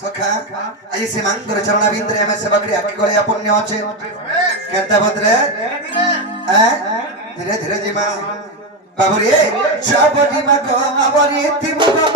सखा আজি সীমাঙ্কর চরণাবিন্দরে আমি সেবকরি আকি গলে পুণ্য আছে কেনতা ভদ্রে ধীরে ধীরে জিমা বাবুরে সবরি মা গো আবরি তিমু গো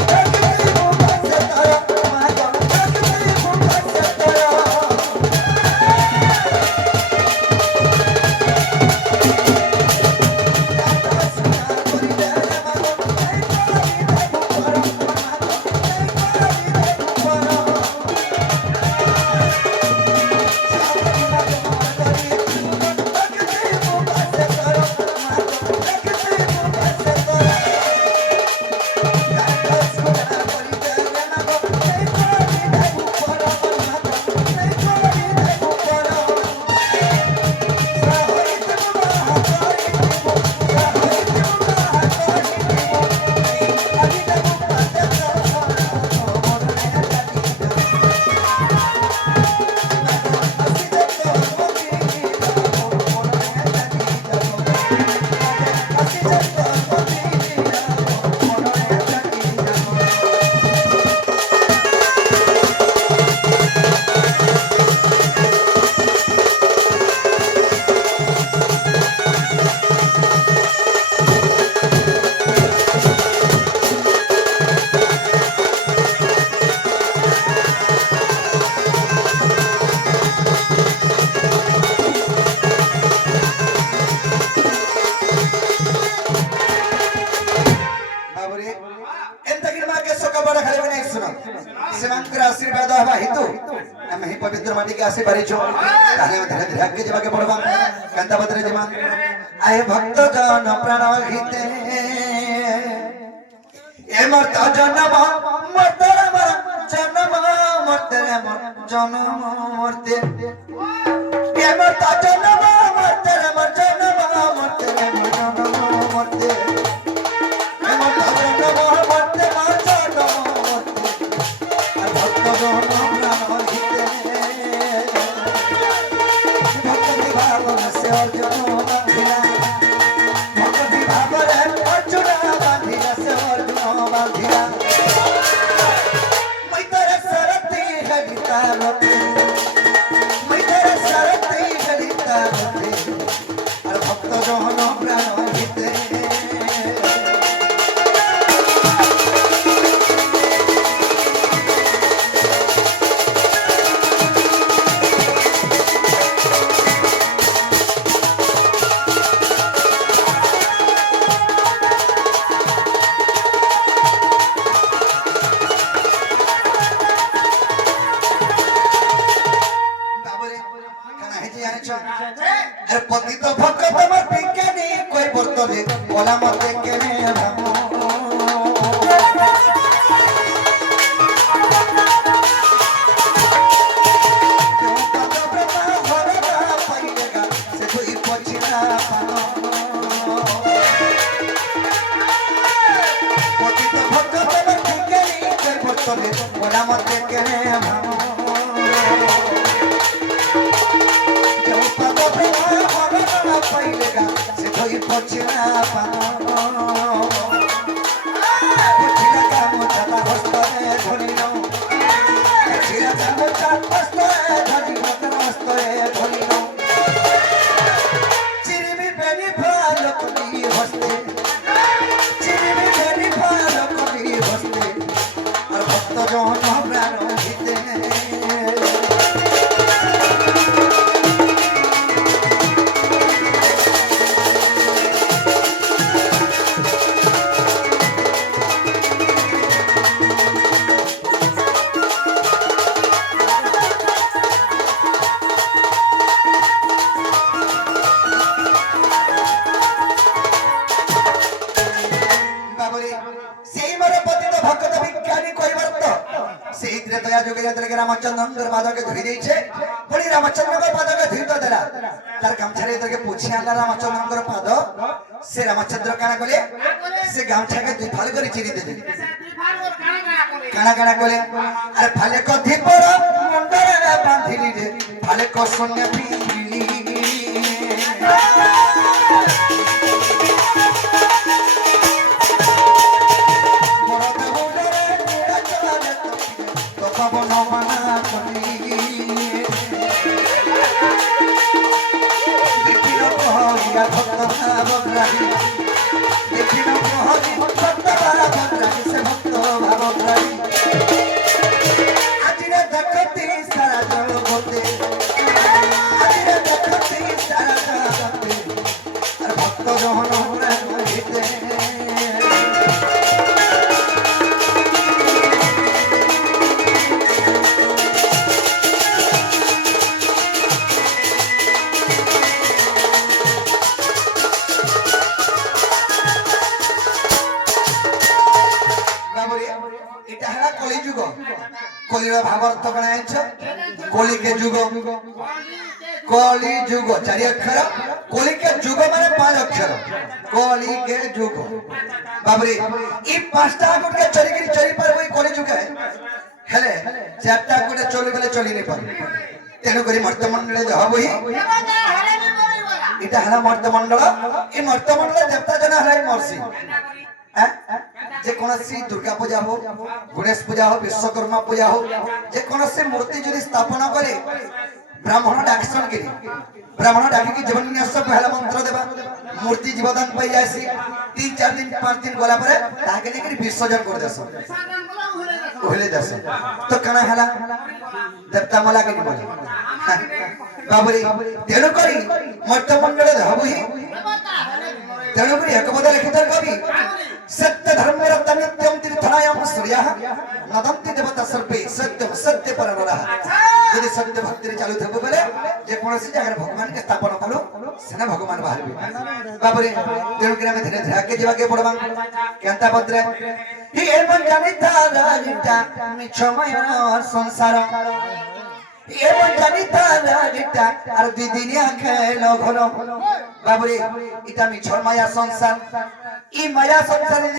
आशीर्वाद हवा हेतु हम ही पवित्र माटी के आसे पारिछु ताने धीरे धीरे आगे जेबाके पड़बा कांता बदरे जमा आए भक्त जन प्राण हिते ए मर्त जन्म मर्ते जन्म मर्ते जन्म मर्ते ए मर्त जन्म मर्ते जन्म मर्ते जन्म मर्ते ए मर्त जन्म मर्ते जन्म पतित भक्त तमर विज्ञानी कोई बर्तने ओला मते केने भामो पतित भक्त तमर विज्ञानी कोई बर्तने ओला मते केने भामो पाइलेगा से कोई पछिना पानो पछिना का मोटा हस्तने धरिनो पछिना का मोटा हस्तने धरिनो हस्तने धरिनो चिरिबी बेनी फालो कली हस्ते चिरिबी बेनी फालो कली हस्ते और भक्त जन प्राण हिते रामचंद्र पाद के धरी देछे पुणी रामचंद्र को पाद के धरी तो देला तार गामछारे इधर के पूछी आला रामचंद्र पाद से रामचंद्र काना कोले से गामछा के दुई फाल करी चिरी देले काना काना कोले अरे फाले को धीपर मुंडरे बांधिली रे फाले को शून्य पीली बड़ा मुंडरे কলির ভাবার্থ কোন আইছ কলিকে যুগ কলি যুগ 4 অক্ষর কলিকে যুগ মানে 5 অক্ষর কলিকে যুগ বাবরে এই পাঁচটা গুটকে চরি পারবো এই কলি যুগে হেলে চারটা গুটে চলি গলে চলি নি পারে তেণু করি মর্তমণ্ডলে হবই এটা হলা মর্তমণ্ডল এই মর্তমণ্ডলে দেবতা জন হলাই মর্ষি যে কোনসি দুর্গা পূজা হোক গণেশ পূজা হোক বিশ্বকর্মা পূজা হোক যে কোনসি মূর্তি যদি স্থাপন করে ব্রাহ্মণ ডাকসন গিরি ব্রাহ্মণ ডাকি জীবন নিয়াস পহলা মন্ত্র দেবা মূর্তি জীবদান পাই যাইছি 3-4 দিন 5 দিন গলা পরে তাকে নেকি বিসর্জন করে দেছ হইলে দেছ তো কানা হলা দেবতা মালা কে বলে বাবুরি তেণু করি মর্তমণ্ডলে হবই তেণু করি একপদ লিখিত কবি सत्य धर्म रत्न नित्यम तीर्थायाम सूर्यः नदन्ति देवता सर्वे सत्यम सत्य परमरः यदि सत्य भक्ति चालू थबो बेले जे कोनसी जगह भगवान के स्थापन कलो सेना भगवान बाहरबे बाबरे तेणु कि धीरे धीरे आगे जीवाके पड़बा केंता पत्रे ही एमन जानिता राजिता मिछमय संसार एमन जानिता राजिता আর দুই দিনিয়া খেল ঘন বাবরে এটা মিছর মায়া সংসার ই মায়া সংসারে